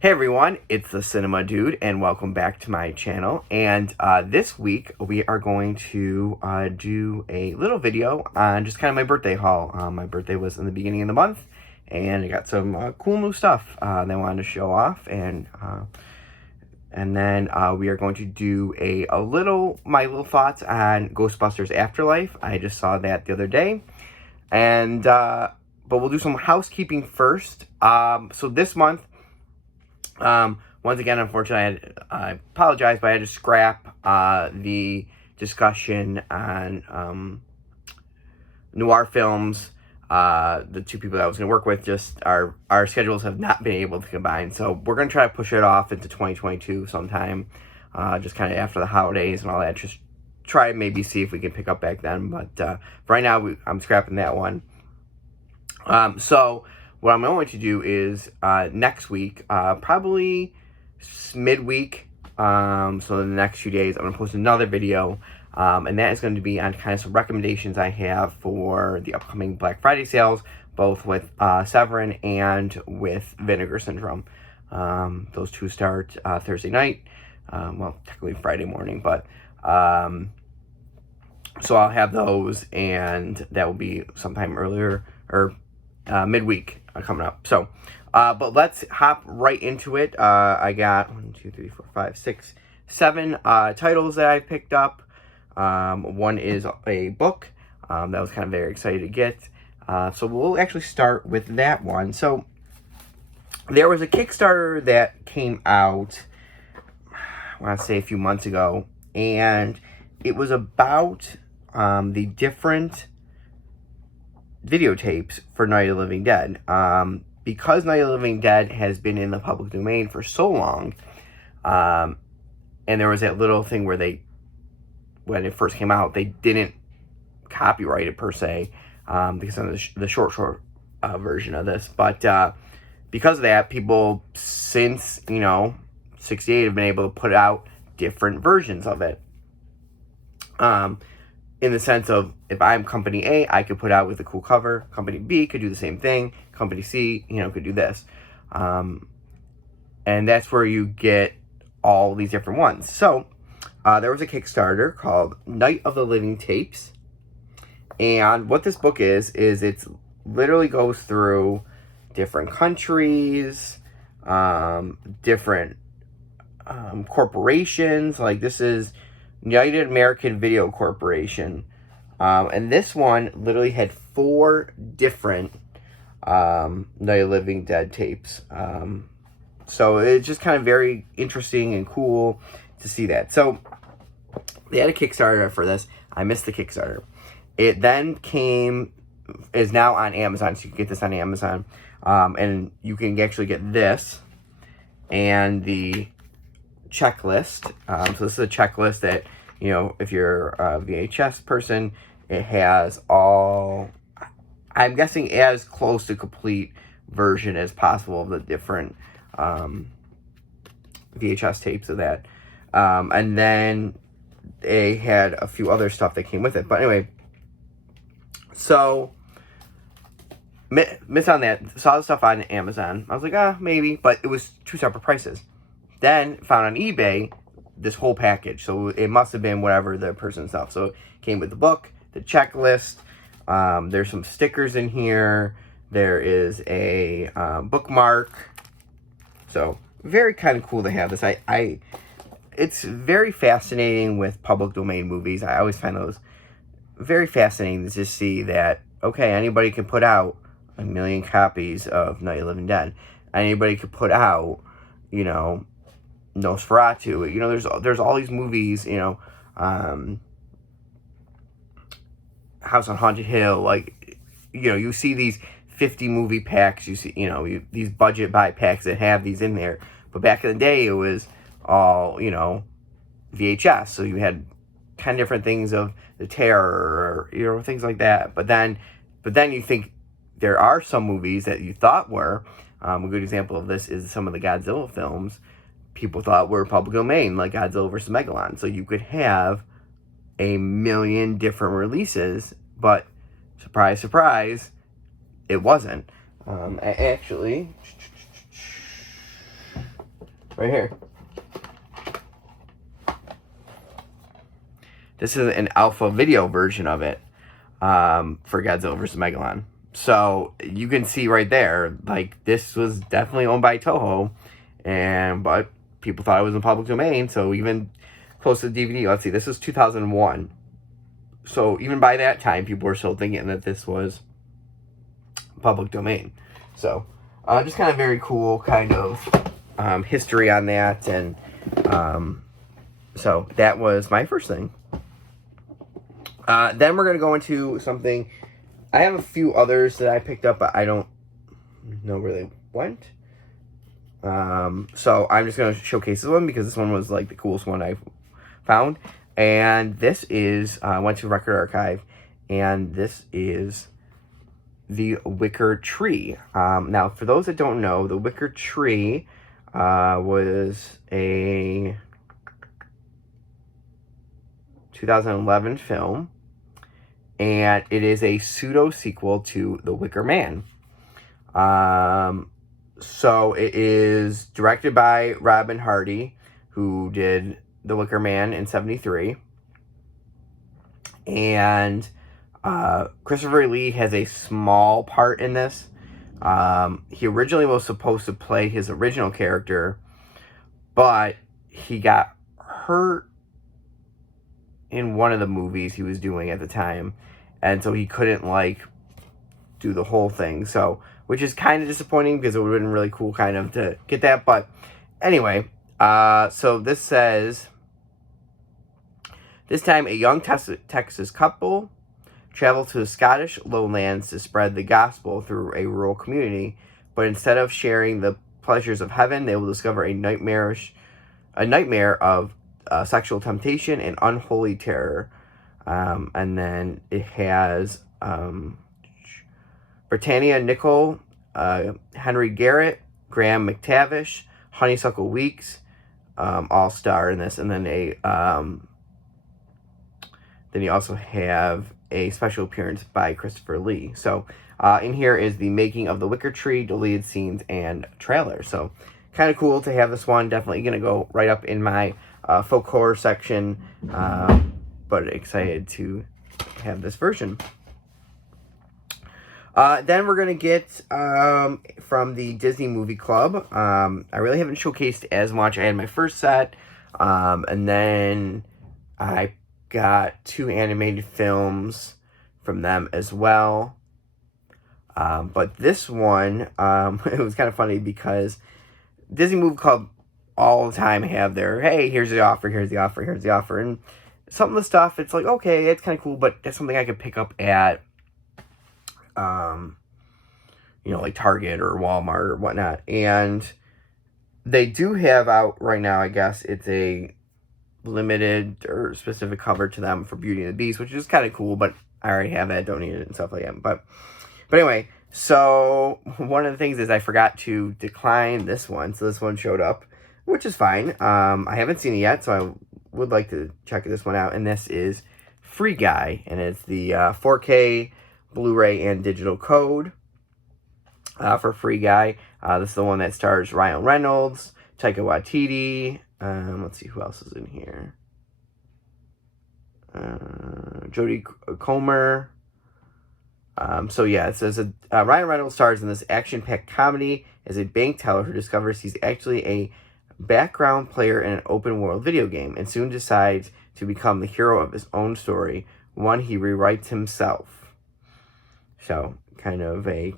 Hey everyone, it's the Cinema Dude, and welcome back to my channel. And this week we are going to do a little video on just kind of my birthday haul. My birthday was in the beginning of the month, and I got some cool new stuff that I wanted to show off. And then we are going to do my little thoughts on Ghostbusters Afterlife. I just saw that the other day, and but we'll do some housekeeping first. So this month. Once again, unfortunately, I apologize, but I had to scrap the discussion on noir films. The two people that I was going to work with, just our schedules have not been able to combine. So we're going to try to push it off into 2022 sometime, just kind of after the holidays and all that. Just try and maybe see if we can pick up back then. But right now, I'm scrapping that one. So what I'm going to do is next week, probably midweek, so in the next few days, I'm going to post another video, and that is going to be on kind of some recommendations I have for the upcoming Black Friday sales, both with Severin and with Vinegar Syndrome. Those two start Thursday night, well, technically Friday morning, but so I'll have those, and that will be sometime earlier, or midweek coming up. So, but let's hop right into it. I got 1, 2, 3, 4, 5, 6, 7 titles that I picked up. One is a book that I was kind of very excited to get. So we'll actually start with that one. So there was a Kickstarter that came out, I want to say a few months ago, and it was about the different videotapes for Night of the Living Dead. Because Night of the Living Dead has been in the public domain for so long, and there was that little thing where when it first came out, they didn't copyright it per se, because of the short version of this. But because of that, people since, 68 have been able to put out different versions of it. In the sense of, if I'm Company A, I could put out with a cool cover. Company B could do the same thing. Company C, could do this. And that's where you get all these different ones. So, there was a Kickstarter called Night of the Living Tapes. And what this book is it's literally goes through different countries, different corporations. Like, this is United American Video Corporation, and this one literally had 4 different Night of the Living Dead tapes. So it's just kind of very interesting and cool to see that. So they had a Kickstarter for this. I missed the Kickstarter. It then is now on Amazon, so you can get this on Amazon, and you can actually get this and the checklist. So this is a checklist that, if you're a VHS person, it has all, I'm guessing, as close to complete version as possible of the different VHS tapes of that. And then they had a few other stuff that came with it. But anyway, so missed on that. Saw the stuff on Amazon. I was like, maybe, but it was 2 separate prices. Then found on eBay this whole package. So it must have been whatever the person's stuff. So it came with the book, the checklist. There's some stickers in here. There is a bookmark. So very kind of cool to have this. It's very fascinating with public domain movies. I always find those very fascinating to just see that, okay, anybody can put out 1 million copies of Night of the Living Dead. Anybody could put out, Nosferatu. There's all these movies, House on Haunted Hill, like, you see these 50 movie packs, you see, these budget buy packs that have these in there. But back in the day, it was all, VHS. So you had 10 different things of the Terror, or, things like that. But then you think there are some movies that you thought were, a good example of this is some of the Godzilla films people thought were public domain, like Godzilla vs. Megalon. So you could have 1 million different releases, but surprise, surprise, it wasn't. Actually, right here. This is an alpha video version of it for Godzilla vs. Megalon. So you can see right there, like, this was definitely owned by Toho, but people thought it was in public domain. So even close to the DVD, let's see, this is 2001. So even by that time, people were still thinking that this was public domain. So just kind of very cool kind of history on that. And so that was my first thing. Then we're going to go into something. I have a few others that I picked up, but I don't know where they went. So I'm just going to showcase this one because this one was like the coolest one I found. And this is, I went to Record Archive, and this is the Wicker Tree. Now, for those that don't know, the Wicker Tree was a 2011 film, and it is a pseudo-sequel to The Wicker Man. So it is directed by Robin Hardy, who did The Wicker Man in 1973. And Christopher Lee has a small part in this. He originally was supposed to play his original character, but he got hurt in one of the movies he was doing at the time, and so he couldn't, like, do the whole thing. So, which is kind of disappointing because it would have been really cool kind of to get that. But anyway, so this says, this time a young Texas couple travel to the Scottish lowlands to spread the gospel through a rural community, but instead of sharing the pleasures of heaven, they will discover a nightmare of sexual temptation and unholy terror. And then it has Britannia Nicole, Henry Garrett, Graham McTavish, Honeysuckle Weeks, all star in this. And then then you also have a special appearance by Christopher Lee. So in here is the making of The Wicker Tree, deleted scenes, and trailer. So kind of cool to have this one. Definitely going to go right up in my folk horror section, but excited to have this version. Then we're going to get from the Disney Movie Club. I really haven't showcased as much. I had my first set, and then I got 2 animated films from them as well. But this one, it was kind of funny because Disney Movie Club all the time have their, hey, here's the offer, here's the offer, here's the offer. And some of the stuff, it's like, okay, it's kind of cool, but that's something I could pick up at, like Target or Walmart or whatnot. And they do have out right now, I guess, it's a limited or specific cover to them for Beauty and the Beast, which is kind of cool, but I already have it, don't need it and stuff like that. But anyway, so one of the things is I forgot to decline this one, so this one showed up, which is fine. I haven't seen it yet, so I would like to check this one out, and this is Free Guy, and it's the 4K Blu-ray and digital code for Free Guy. This is the one that stars Ryan Reynolds, Taika Waititi. Let's see who else is in here. Jodie Comer. So yeah, it says Ryan Reynolds stars in this action-packed comedy as a bank teller who discovers he's actually a background player in an open-world video game and soon decides to become the hero of his own story, one he rewrites himself. So kind of a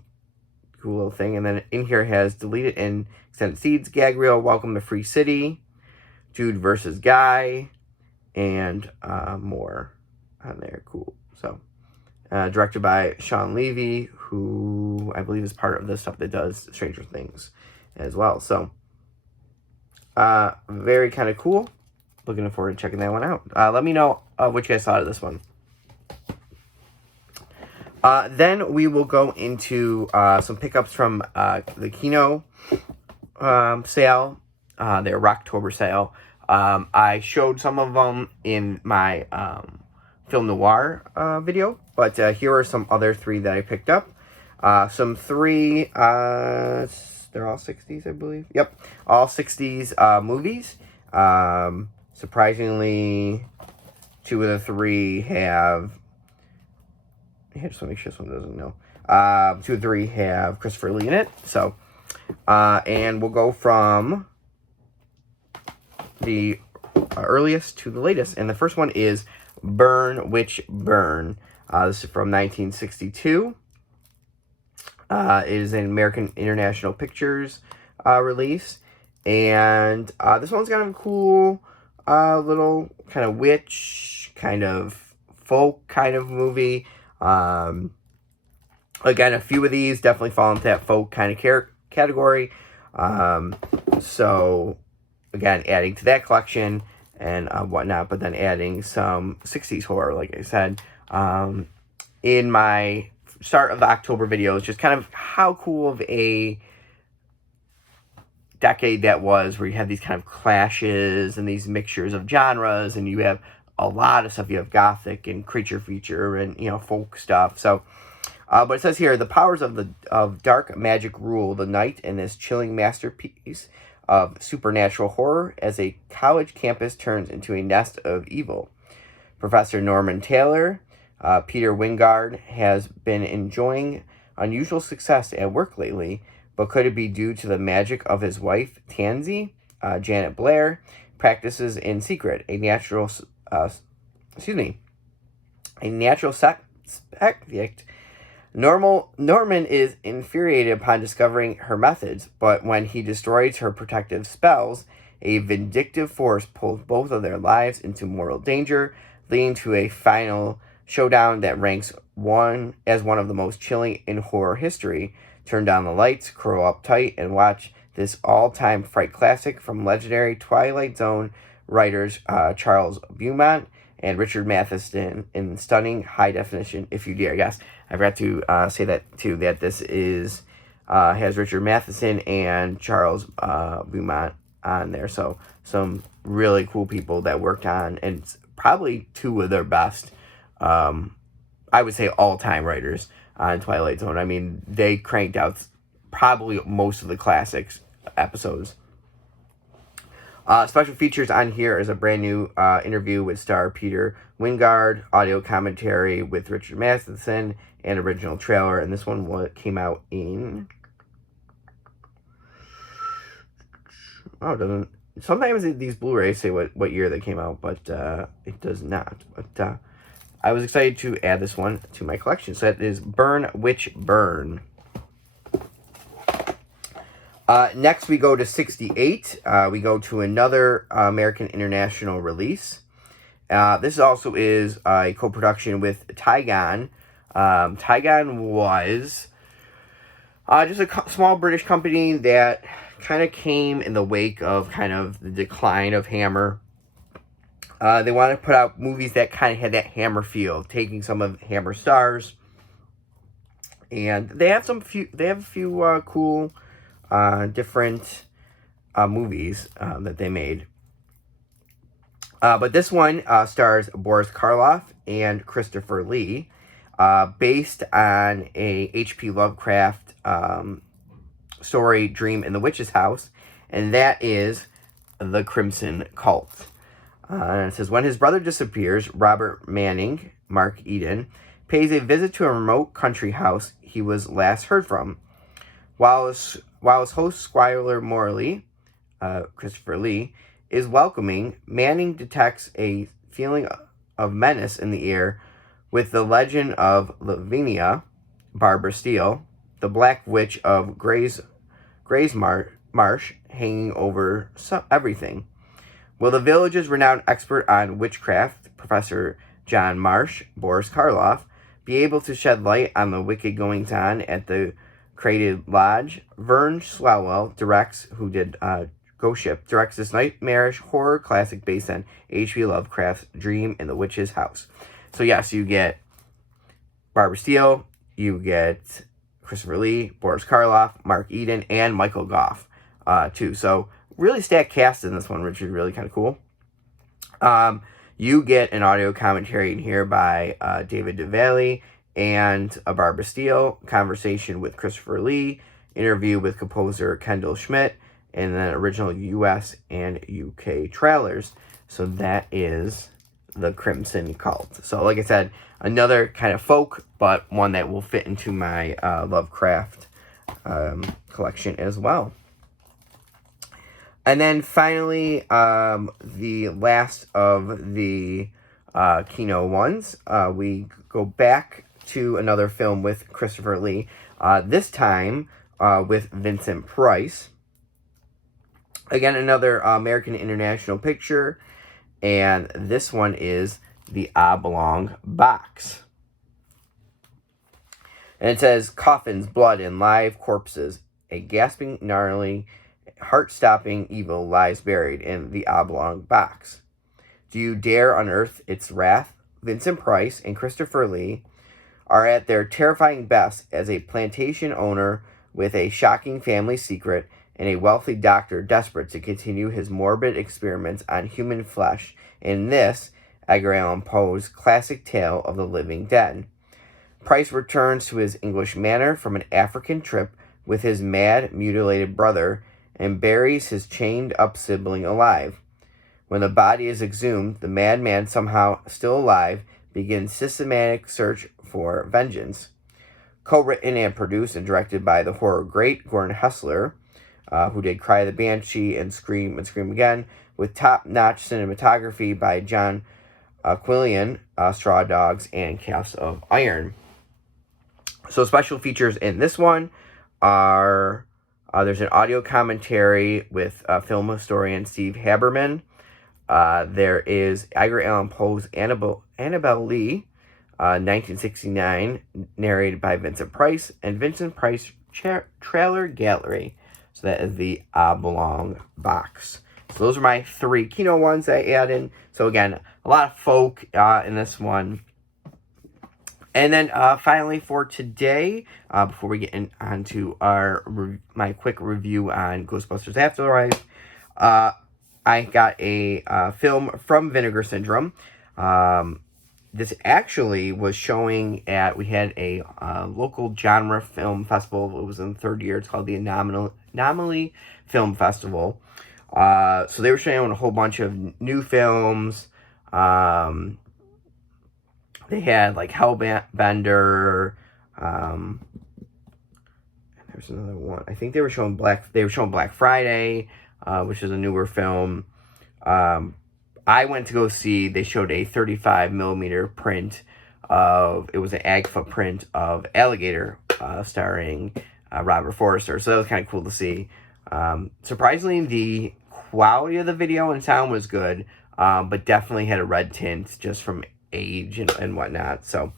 cool little thing. And then in here has deleted and extended seeds, gag reel, welcome to Free City, Jude versus Guy, and more on there. Cool. So directed by Sean Levy, who I believe is part of the stuff that does Stranger Things as well. So very kind of cool. Looking forward to checking that one out. Let me know what you guys thought of this one. Then we will go into some pickups from the Kino sale, their Rocktober sale. I showed some of them in my film noir video, but here are some other 3 that I picked up. Some 3 they're all 60s, I believe. Yep, all 60s movies. Surprisingly, 2 of the 3 have... I just want to make sure someone doesn't know. 2 of the 3 have Christopher Lee in it. So, and we'll go from the earliest to the latest. And the first one is Burn, Witch, Burn. This is from 1962. It is an American International Pictures release. And this one's kind of a cool little kind of witch, kind of folk kind of movie. Again, a few of these definitely fall into that folk kind of category. So, again, adding to that collection and whatnot, but then adding some 60s horror, like I said. In my start of the October videos, just kind of how cool of a decade that was, where you have these kind of clashes and these mixtures of genres, and you have a lot of stuff. You have gothic and creature feature and, you know, folk stuff. So, but it says here, the powers of dark magic rule the night in this chilling masterpiece of supernatural horror as a college campus turns into a nest of evil. Professor Norman Taylor, Peter Wingard, has been enjoying unusual success at work lately, but could it be due to the magic of his wife, Tansy, Janet Blair, practices in secret, a natural spectacle. Norman is infuriated upon discovering her methods, but when he destroys her protective spells, a vindictive force pulls both of their lives into mortal danger, leading to a final showdown that ranks as one of the most chilling in horror history. Turn down the lights, curl up tight, and watch this all-time fright classic from legendary Twilight Zone writers Charles Beaumont and Richard Matheson in stunning high definition, if you dare. Yes, I forgot to say that too, that this is has Richard Matheson and Charles Beaumont on there. So some really cool people that worked on, and probably 2 of their best, I would say, all-time writers on Twilight Zone. I mean, they cranked out probably most of the classics episodes. Special features on here is a brand new interview with star Peter Wingard, audio commentary with Richard Matheson, and original trailer. And this one came out in... Oh, it doesn't... Sometimes these Blu-rays say what year they came out, but it does not. But I was excited to add this one to my collection. So that is Burn, Witch, Burn. Next, we go to 68. We go to another American International release. This also is a co-production with Tygon. Tygon was just a small British company that kind of came in the wake of kind of the decline of Hammer. They wanted to put out movies that kind of had that Hammer feel, taking some of Hammer stars. And they have a few cool different movies that they made. But this one stars Boris Karloff and Christopher Lee, based on a H.P. Lovecraft story, Dream in the Witch's House, and that is The Crimson Cult. And it says, when his brother disappears, Robert Manning, Mark Eden, pays a visit to a remote country house he was last heard from. While his host, Squire Morley, Christopher Lee, is welcoming, Manning detects a feeling of menace in the air with the legend of Lavinia, Barbara Steele, the Black Witch of Gray's Marsh, hanging over everything. Will the village's renowned expert on witchcraft, Professor John Marsh, Boris Karloff, be able to shed light on the wicked goings-on at the Crated Lodge? Vern Swalwell who did Ghost Ship, directs this nightmarish horror classic based on H.P. Lovecraft's Dream in the Witch's House. So yes, you get Barbara Steele, you get Christopher Lee, Boris Karloff, Mark Eden, and Michael Goff, too. So really stacked cast in this one, which is really kind of cool. You get an audio commentary in here by David DeValley and Barbara Steele, conversation with Christopher Lee, interview with composer Kendall Schmidt, and then original US and UK trailers. So that is The Crimson Cult. So like I said, another kind of folk, but one that will fit into my Lovecraft collection as well. And then finally, the last of the Kino ones, we go back to another film with Christopher Lee, this time with Vincent Price. Again, another American International picture, and this one is The Oblong Box. And it says, coffins, blood, and live corpses. A gasping, gnarly, heart-stopping evil lies buried in the oblong box. Do you dare unearth its wrath? Vincent Price and Christopher Lee are at their terrifying best as a plantation owner with a shocking family secret and a wealthy doctor desperate to continue his morbid experiments on human flesh in this, Edgar Allan Poe's classic tale of the living dead. Price returns to his English manor from an African trip with his mad, mutilated brother and buries his chained-up sibling alive. When the body is exhumed, the madman, somehow still alive, begins systematic search for vengeance. Co-written and produced and directed by the horror great Gordon Hessler, who did Cry the Banshee and Scream Again, with top-notch cinematography by John Quillian, Straw Dogs, and Cast of Iron. So special features in this one are, there's an audio commentary with film historian Steve Haberman. There is Edgar Allan Poe's Annabelle Lee, 1969, narrated by Vincent Price, and Vincent Price Trailer Gallery. So that is The Oblong Box. So those are my 3 Kino ones that I added. So again, a lot of folk in this one. And then finally for today, before we get onto my quick review on Ghostbusters Afterlife, I got a film from Vinegar Syndrome. This actually was showing at, we had a local genre film festival. It was in the 3rd year. It's called the Anomaly Film Festival. So they were showing a whole bunch of new films. They had like Hellbender. There's another one. I think they were showing Black Friday, which is a newer film. I went to go see, they showed a 35 millimeter print it was an Agfa print of Alligator, starring Robert Forster. So that was kind of cool to see. Surprisingly, the quality of the video and sound was good, but definitely had a red tint just from age and whatnot. So,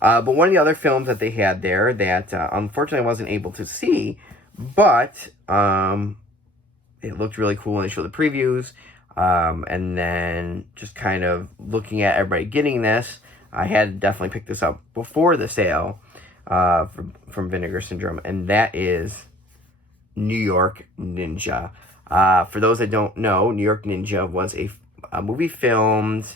but one of the other films that they had there that unfortunately I wasn't able to see, but it looked really cool when they showed the previews. And then just kind of looking at everybody getting this, I had definitely picked this up before the sale from Vinegar Syndrome, and that is New York Ninja. For those that don't know, New York Ninja was a movie filmed,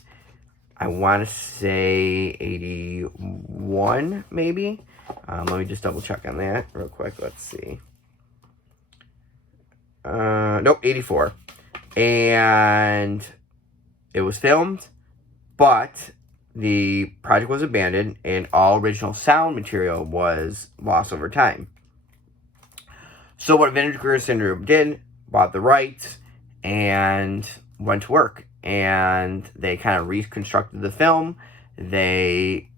I want to say 81, maybe. Let me just double check on that real quick. Let's see. Nope, 84. And it was filmed, but the project was abandoned and all original sound material was lost over time. So what Vinegar Syndrome did, bought the rights and went to work. And they kind of reconstructed the film. They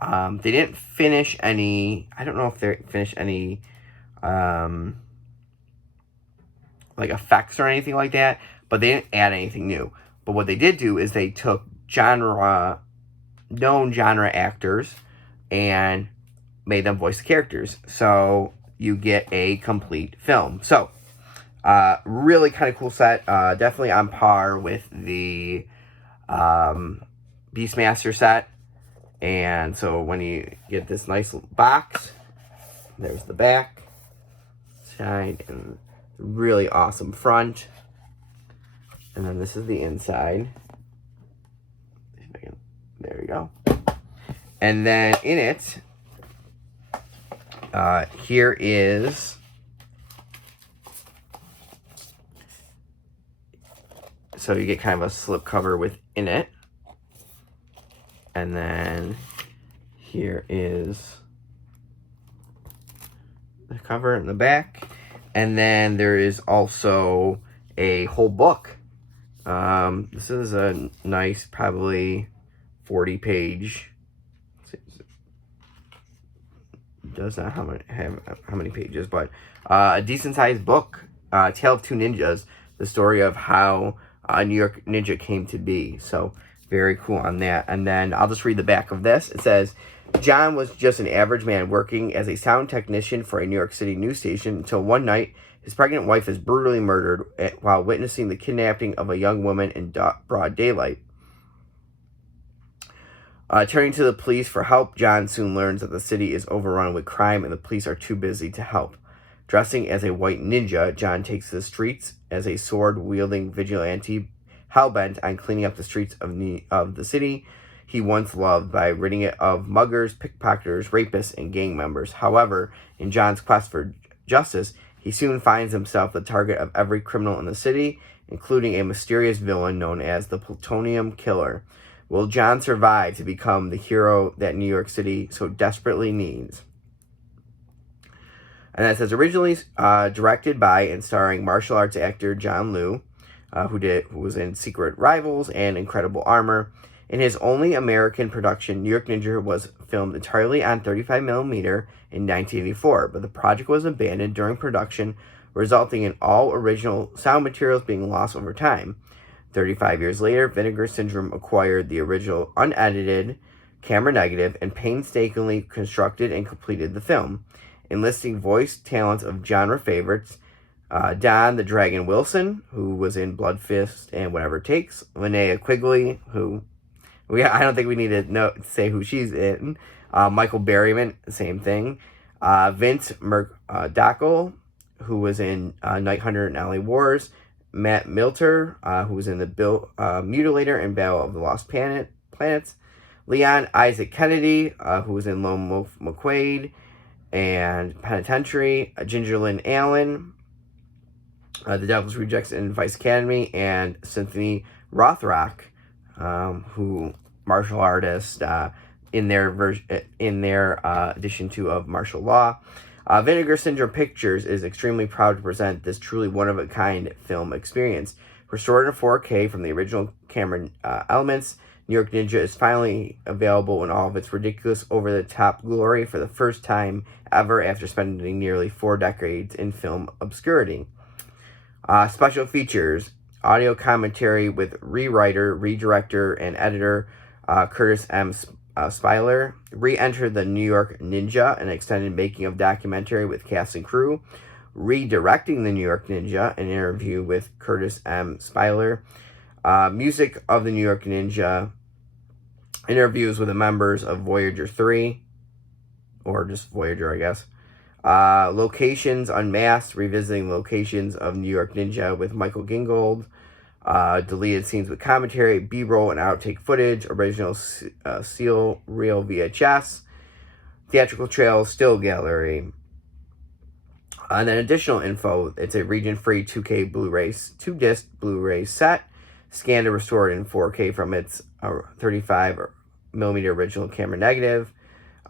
didn't finish any, I don't know if they finished any like effects or anything like that, but they didn't add anything new. But what they did do is they took known genre actors and made them voice the characters. So you get a complete film. So really kind of cool set. Definitely on par with the Beastmaster set. And so when you get this nice box, there's the back side and really awesome front. And then this is the inside. There we go. And then in it, here is So you get kind of a slip cover within it. And then here is the cover in the back. And then there is also a whole book. This is a nice, probably 40-page. Does not have how many pages, but a decent-sized book. Tale of Two Ninjas, the story of how New York Ninja came to be. So very cool on that. And then I'll just read the back of this. It says, John was just an average man working as a sound technician for a New York City news station until one night his pregnant wife is brutally murdered while witnessing the kidnapping of a young woman in broad daylight. Turning to the police for help, John soon learns that the city is overrun with crime and the police are too busy to help. Dressing as a white ninja, John takes to the streets as a sword-wielding vigilante, hell-bent on cleaning up the streets of the city he once loved by ridding it of muggers, pickpocketers, rapists, and gang members. However, in John's quest for justice, he soon finds himself the target of every criminal in the city, including a mysterious villain known as the Plutonium Killer. Will John survive to become the hero that New York City so desperately needs? And that says, originally directed by and starring martial arts actor John Liu, who was in Secret Rivals and Incredible Armor. In his only American production, New York Ninja was filmed entirely on 35mm in 1984, but the project was abandoned during production, resulting in all original sound materials being lost over time. 35 years later, Vinegar Syndrome acquired the original unedited camera negative and painstakingly constructed and completed the film, enlisting voice talents of genre favorites, Don the Dragon Wilson, who was in Blood Fist and Whatever It Takes, Linnea Quigley, who I don't think we need to say who she's in, Michael Berryman, same thing, Vince Murdochel, who was in Night Hunter and Alley Wars, Matt Milter, who was in the Mutilator and Battle of the Lost Planets, Leon Isaac Kennedy, who was in Lone Wolf McQuade and Penitentiary, Ginger Lynn Allen, The Devil's Rejects and Vice Academy, and Cynthia Rothrock, who martial artist in their edition 2 of Martial Law. Vinegar Syndrome Pictures is extremely proud to present this truly one-of-a-kind film experience. Restored in 4K from the original camera elements, New York Ninja is finally available in all of its ridiculous, over-the-top glory for the first time ever after spending nearly 4 decades in film obscurity. Special features, audio commentary with rewriter, redirector, and editor Curtis M. Speiler, re-entered the New York Ninja, an extended making-of documentary with cast and crew, redirecting the New York Ninja, an interview with Curtis M. Speiler, music of the New York Ninja, interviews with the members of Voyager 3, or just Voyager, I guess, Locations Unmasked, revisiting locations of New York Ninja with Michael Gingold, deleted scenes with commentary, B-roll and outtake footage, original seal reel VHS, theatrical trail, still gallery. And then additional info, it's a region-free 2K Blu-ray, 2-disc Blu-ray set, scanned and restored in 4K from its 35mm original camera negative.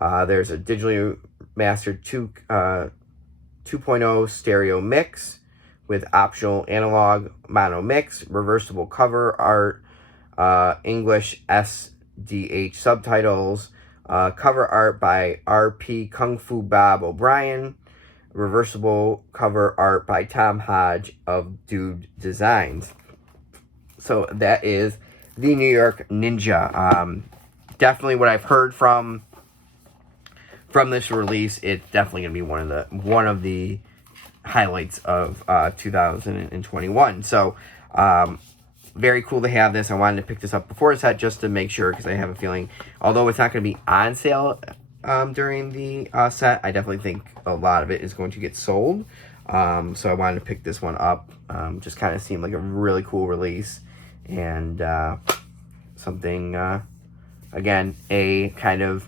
There's a digitally mastered 2.0 stereo mix with optional analog mono mix, reversible cover art, English SDH subtitles, cover art by R.P. Kung Fu Bob O'Brien, reversible cover art by Tom Hodge of Dude Designs. So that is the New York Ninja. Definitely what I've heard from this release, it's definitely gonna be one of the highlights of 2021. So very cool to have this. I wanted to pick this up before it's set just to make sure, because I have a feeling, although it's not going to be on sale during the set, I definitely think a lot of it is going to get sold. So I wanted to pick this one up. Just kind of seemed like a really cool release, and something, again, a kind of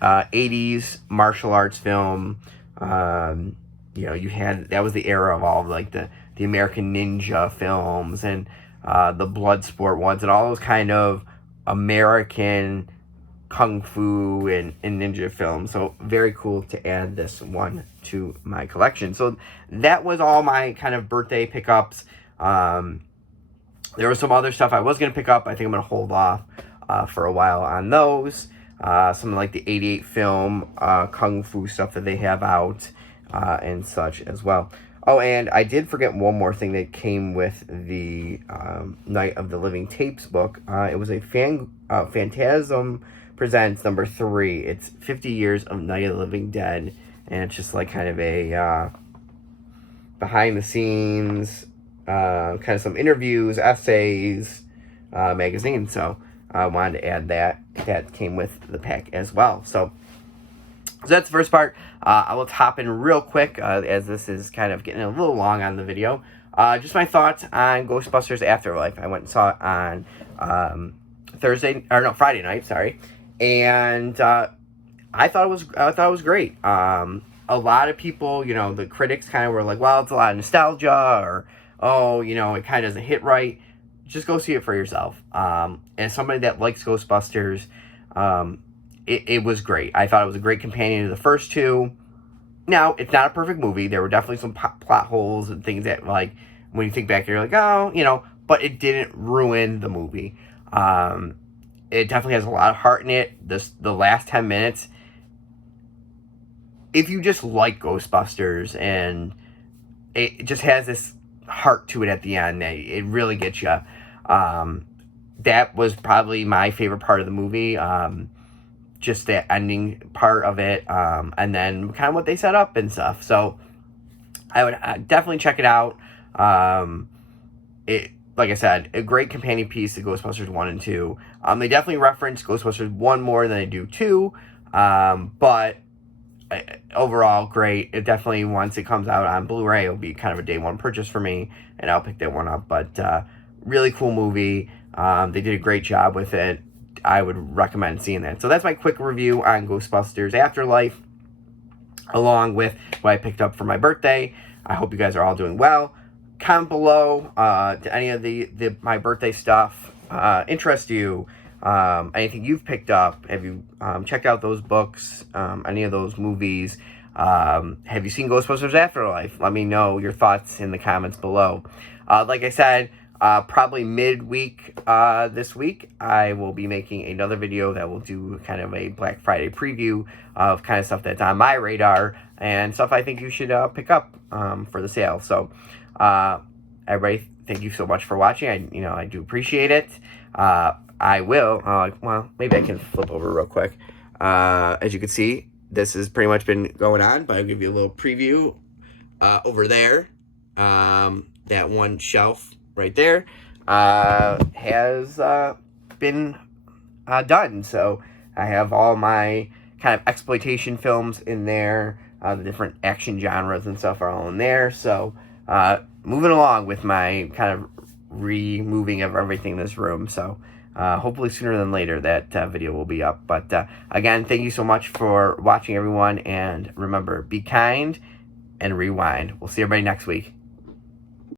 80s martial arts film. You know, that was the era of all of, like, the American Ninja films, and the blood sport ones, and all those kind of American kung fu and ninja films. So very cool to add this one to my collection. So that was all my kind of birthday pickups. There was some other stuff I was going to pick up. I think I'm going to hold off for a while on those. Some like the 88 film kung fu stuff that they have out and such as well. Oh, and I did forget one more thing that came with the Night of the Living Tapes book. It was a Phantasm Presents number 3. It's 50 years of Night of the Living Dead, and it's just like kind of a behind the scenes, kind of some interviews, essays, magazine. So I wanted to add that. That came with the pack as well. So that's the first part. I will hop in real quick as this is kind of getting a little long on the video. Just my thoughts on Ghostbusters Afterlife. I went and saw it on Friday night. Sorry, and I thought it was great. A lot of people, the critics kind of were like, "Well, it's a lot of nostalgia," or "Oh, it kind of doesn't hit right." Just go see it for yourself. As somebody that likes Ghostbusters, it was great. I thought it was a great companion to the first two. Now, it's not a perfect movie. There were definitely some plot holes and things that, like, when you think back, you're like, oh, but it didn't ruin the movie. It definitely has a lot of heart in it. The last 10 minutes, if you just like Ghostbusters, and it just has this heart to it at the end, it really gets you. That was probably my favorite part of the movie. Just the ending part of it, and then kind of what they set up and stuff. So I would definitely check it out. Like I said, a great companion piece to Ghostbusters 1 and 2. They definitely reference Ghostbusters 1 more than they do 2, but overall, great. It definitely, once it comes out on Blu-ray, it'll be kind of a day one purchase for me, and I'll pick that one up. But really cool movie. They did a great job with it. I would recommend seeing that. So that's my quick review on Ghostbusters Afterlife, along with what I picked up for my birthday. I hope you guys are all doing well. Comment below to any of my birthday stuff interest you. Anything you've picked up. Have you checked out those books? Any of those movies? Have you seen Ghostbusters Afterlife? Let me know your thoughts in the comments below. Like I said, probably midweek this week, I will be making another video that will do kind of a Black Friday preview of kind of stuff that's on my radar and stuff I think you should pick up for the sale. So everybody, thank you so much for watching. I do appreciate it. I will, well, maybe I can flip over real quick. As you can see, this has pretty much been going on, but I'll give you a little preview over there. That one shelf right there has been done. So I have all my kind of exploitation films in there. The different action genres and stuff are all in there. So moving along with my kind of removing of everything in this room. So hopefully sooner than later that video will be up. But again, thank you so much for watching, everyone. And remember, be kind and rewind. We'll see everybody next week.